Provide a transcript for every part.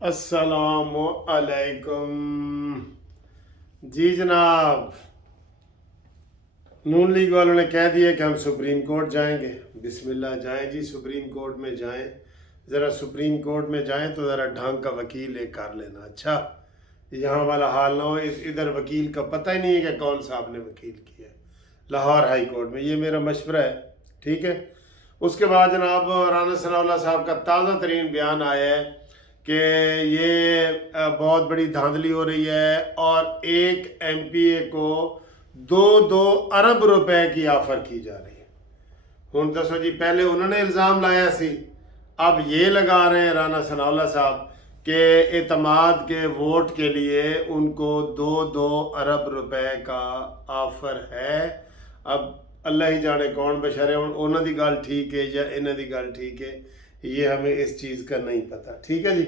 अस्सलाम अलैकुम। जी जनाब, नून लीग वालों ने कह दिया कि हम सुप्रीम कोर्ट जाएंगे। बिस्मिल्लाह, जाएं जी, सुप्रीम कोर्ट में जाएं। ज़रा सुप्रीम कोर्ट में जाएं तो ज़रा ढंग का वकील एक कर लेना। अच्छा, यहाँ वाला हाल ना हो, इधर वकील का पता ही नहीं है कि कौन साहब ने वकील किया है। लाहौर हाई कोर्ट में, ये मेरा मशवरा है, ठीक है। उसके बाद जनाब राना सनाउल्लाह साहब का ताज़ा तरीन बयान आया है कि ये बहुत बड़ी धांधली हो रही है और एक एमपीए को 2-2 अरब रुपए की ऑफर की जा रही है। हुण दसो जी, पहले उन्होंने इल्ज़ाम लाया सी, अब ये लगा रहे हैं राना सनाउल्लाह साहब कि एतमाद के वोट के लिए उनको 2-2 अरब रुपए का ऑफर है। अब अल्लाह ही जाने कौन बशर है, उन्हों की गल ठीक है या इन्हों की गल ठीक है, ये हमें इस चीज़ का नहीं पता, ठीक है जी।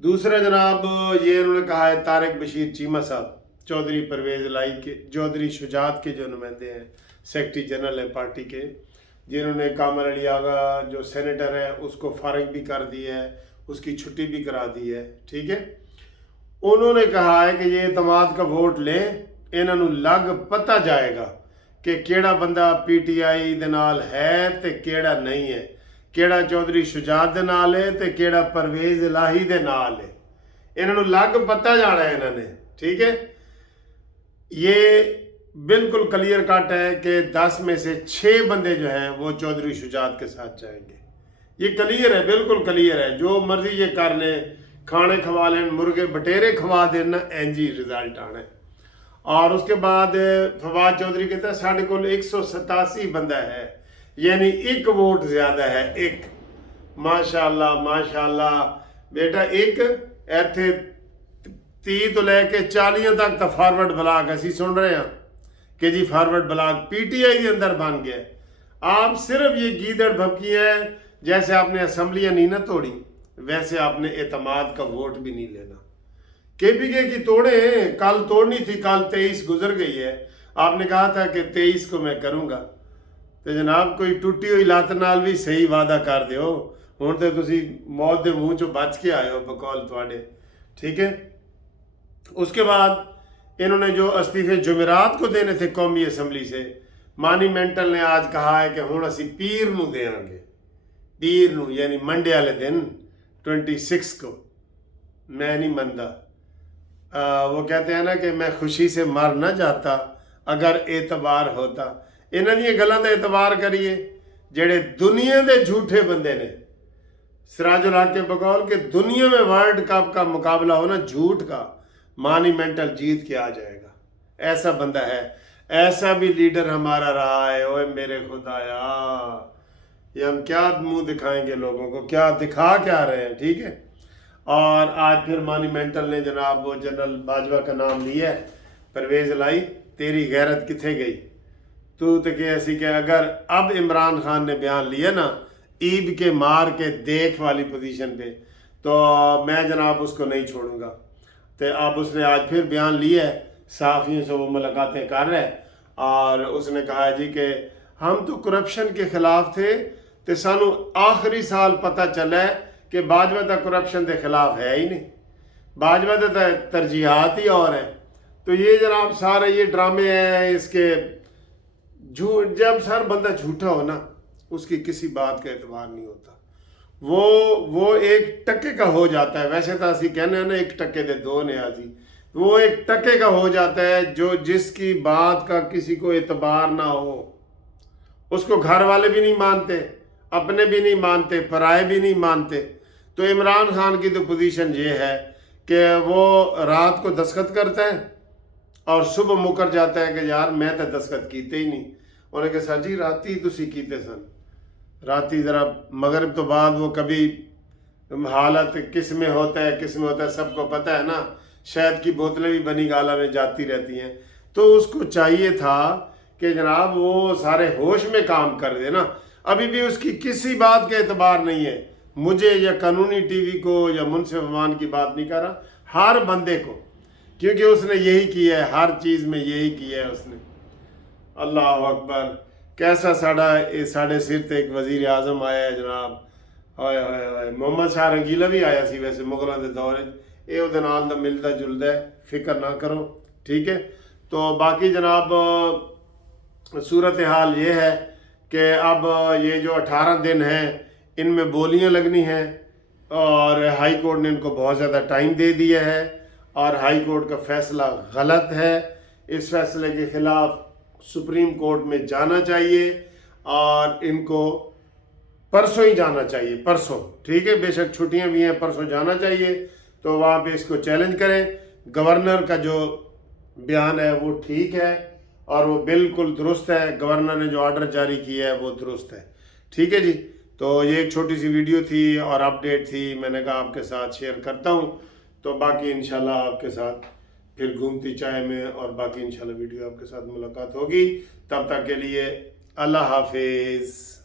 दूसरा जनाब, ये उन्होंने कहा है तारिक बशीर चीमा साहब, चौधरी परवेज़ लाई के, चौधरी शुजात के जो नुमाइंदे हैं, सेक्रेटरी जनरल है पार्टी के, जिन्होंने कामर अली आगा जो सेनेटर है उसको फारिग भी कर दिया है, उसकी छुट्टी भी करा दी है, ठीक है। उन्होंने कहा है कि ये एतमाद का वोट लें, इन्हों लग पता जाएगा कि केड़ा बंदा पीटीआई दे नाल है ते केड़ा नहीं है, केड़ा चौधरी शुजात दे नाल है ते केड़ा परवेज़ इलाही दे नाल है। इन्हों लग पता जाना है इन्होंने, ठीक है। ये बिल्कुल क्लियर कट है कि 10 में से 6 बंदे जो हैं वो चौधरी शुजात के साथ जाएंगे। ये क्लियर है, बिल्कुल क्लियर है। जो मर्जी ये कर लें, खाने खवा लें, मुर्गे बटेरे खवा देना, एनजी रिजल्ट आना है। और उसके बाद फवाद चौधरी कहता है साढ़े को 187 बंदा है, यानी एक वोट ज़्यादा है। एक माशाल्लाह माशाल्लाह बेटा, एक इत्थे 30 तो लैके 40 तक तो फारवर्ड ब्लाक असी सुन रहे हैं कि जी फारवर्ड ब्लाक पीटीआई के अंदर बन गया। आप सिर्फ ये गीदड़ भपकी है, जैसे आपने असम्बलियाँ नहीं ना तोड़ी, वैसे आपने एतमाद का वोट भी नहीं लेना। केपीके की तोड़े, कल तोड़नी थी, कल 23 गुजर गई है। आपने कहा था कि 23 को मैं करूँगा, तो जनाब कोई टुटी हुई लत्त नाल भी सही वादा कर दियो। हुण तो तुसी मौत के मूँह चों बच के आए हो बकौल तुहाडे, ठीक है। उसके बाद इन्होंने जो इस्तीफे जुमेरात को देने थे कौमी असम्बली से, मानीमेंटल ने आज कहा है कि हुण असी पीर नूं देंगे, पीर नूं यानी मंडे वाले दिन 26 को। मैं नहीं मनता। वो कहते हैं ना कि मैं खुशी से मर ना जाता अगर एतबार होता। इन्हां दी गल्लां दा एतबार करिए। जेड़े दुनिया के झूठे बंदे ने, सिराजुल हक के बकौल के दुनिया में वर्ल्ड कप का मुकाबला हो ना झूठ का, मॉन्यूमेंटल जीत के आ जाएगा, ऐसा बंदा है। ऐसा भी लीडर हमारा रहा है। ओए मेरे खुदाया, ये हम क्या मुंह दिखाएंगे लोगों को, क्या दिखा क्या रहे हैं, ठीक है। और आज फिर मॉन्यूमेंटल ने जनाब वो जनरल बाजवा का नाम लिया है। परवेज़ लाई, तेरी गैरत किथे गई? तू तो क्या ऐसी कि अगर अब इमरान खान ने बयान लिया ना ईद के मार के देख वाली पोजीशन पे, तो मैं जनाब उसको नहीं छोड़ूंगा। तो अब उसने आज फिर बयान लिया है, सहाफ़ियों से वो मुलाकातें कर रहा है और उसने कहा है जी कि हम तो करप्शन के खिलाफ थे, तो सानू आखिरी साल पता चला है कि बाजवा तो करप्शन के खिलाफ है ही नहीं, बाजवा तो तरजीहात ही और है। तो ये जनाब सारे ये ड्रामे हैं इसके। झूठ, जब सर बंदा झूठा हो ना, उसकी किसी बात का एतबार नहीं होता। वो 1% का हो जाता है। वैसे तो असी कहने हैं ना 1% दे 2 न्याजी, वो 1% का हो जाता है जो जिसकी बात का किसी को एतबार ना हो, उसको घर वाले भी नहीं मानते, अपने भी नहीं मानते, पराए भी नहीं मानते। तो इमरान खान की तो पोजीशन ये है कि वो रात को दस्तखत करता है और सुबह मुकर जाता है कि यार मैं तो दस्तखत कीते ही नहीं। उन्हें कहा सर जी राती तुसी कीते सन, राती ज़रा मगरिब तो बाद वो कभी हालत किस में होता है किस में होता है सबको पता है ना। शहद की बोतलें भी बनी गाला में जाती रहती हैं। तो उसको चाहिए था कि जनाब वो सारे होश में काम कर दे ना। अभी भी उसकी किसी बात के एतबार नहीं है। मुझे या कानूनी टीवी को या मुनसिफ अमान की बात नहीं कर रहा, हर बंदे को, क्योंकि उसने यही किया है, हर चीज़ में यही किया है उसने। अल्लाह अकबर। कैसा साढ़े सिर ते एक वज़ीर आज़म आया है जनाब, ਹਾਏ ਹਾਏ ਹਾਏ ਮੁਹੰਮਦ ਸ਼ਾਹ ਰੰਗੀਲਾ ਵੀ ਆਇਆ ਸੀ ਵੈਸੇ ਮੁਗਲਾਂ ਦੇ ਦੌਰ 'ਚ, ਇਹ ਉਹਦੇ ਨਾਲ ਦਾ ਮਿਲਦਾ ਜੁਲਦਾ ਹੈ, ਫਿਕਰ ना करो, ठीक है। तो बाकी जनाब सूरत हाल ये है कि अब ये जो 18 दिन हैं इनमें बोलियां लगनी हैं, और हाई कोर्ट ने इनको बहुत ज़्यादा टाइम दे दिया है, और हाई कोर्ट का फ़ैसला गलत है। इस फैसले के ख़िलाफ़ सुप्रीम कोर्ट में जाना चाहिए, और इनको परसों ही जाना चाहिए, परसों, ठीक है। बेशक छुट्टियां भी हैं, परसों जाना चाहिए। तो वहाँ पे इसको चैलेंज करें। गवर्नर का जो बयान है वो ठीक है और वो बिल्कुल दुरुस्त है, गवर्नर ने जो ऑर्डर जारी किया है वो दुरुस्त है, ठीक है जी। तो ये एक छोटी सी वीडियो थी और अपडेट थी, मैंने कहा आपके साथ शेयर करता हूँ। तो बाकी इंशाल्लाह आपके साथ फिर घूमती चाय में, और बाकी इंशाल्लाह वीडियो आपके साथ मुलाकात होगी। तब तक के लिए अल्लाह हाफिज़।